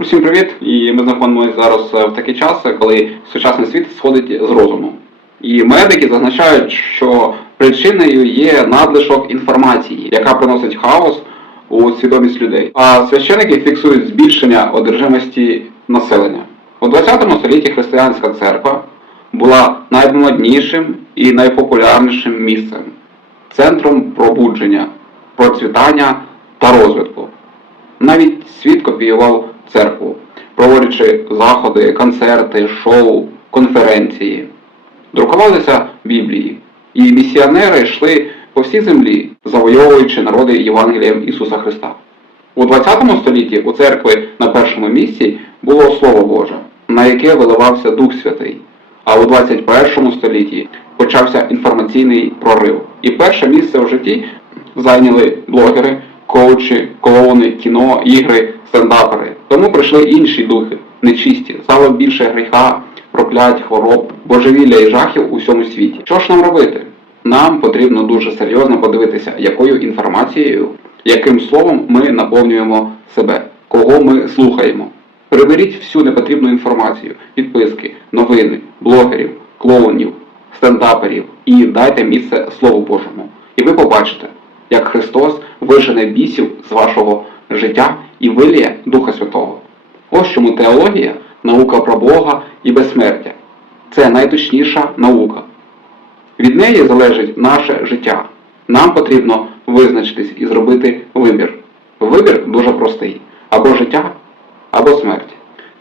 Усім привіт! І ми знаходимося зараз е, в такий час, коли сучасний світ сходить з розуму. І медики зазначають, що причиною є надлишок інформації, яка приносить хаос у свідомість людей. А священики фіксують збільшення одержимості населення. У 20 столітті християнська церква була наймоднішим і найпопулярнішим місцем, центром пробудження, процвітання та розвитку. Навіть світ копіював церкву, проводячи заходи, концерти, шоу, конференції. Друкувалися Біблії, і місіонери йшли по всій землі, завойовуючи народи Євангелієм Ісуса Христа. У 20 столітті у церкви на першому місці було Слово Боже, на яке виливався Дух Святий. А у 21 столітті почався інформаційний прорив. І перше місце в житті зайняли блогери, коучі, клоуни, кіно, ігри, стендапери. Тому прийшли інші духи, нечисті, стало більше гріха, проклять, хвороб, божевілля і жахів у всьому світі. Що ж нам робити? Нам потрібно дуже серйозно подивитися, якою інформацією, яким словом ми наповнюємо себе, кого ми слухаємо. Приберіть всю непотрібну інформацію, підписки, новини, блогерів, клоунів, стендаперів і дайте місце Слову Божому. І ви побачите, як Христос вижене бісів з вашого життя і виліє Духа Святого. Ось чому теологія наука про Бога і безсмертя. Це найточніша наука. Від неї залежить наше життя. Нам потрібно визначитись і зробити вибір. Вибір дуже простий: або життя, або смерть.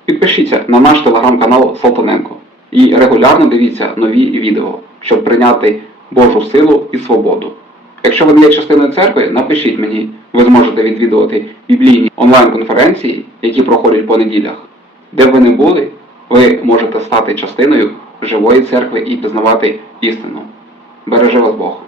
Підпишіться на наш телеграм-канал Салтаненко і регулярно дивіться нові відео, щоб прийняти Божу силу і свободу. Якщо ви не є частиною церкви, напишіть мені, ви зможете відвідувати біблійні онлайн-конференції, які проходять по неділях. Де б ви не були, ви можете стати частиною живої церкви і пізнавати істину. Береже вас Бог!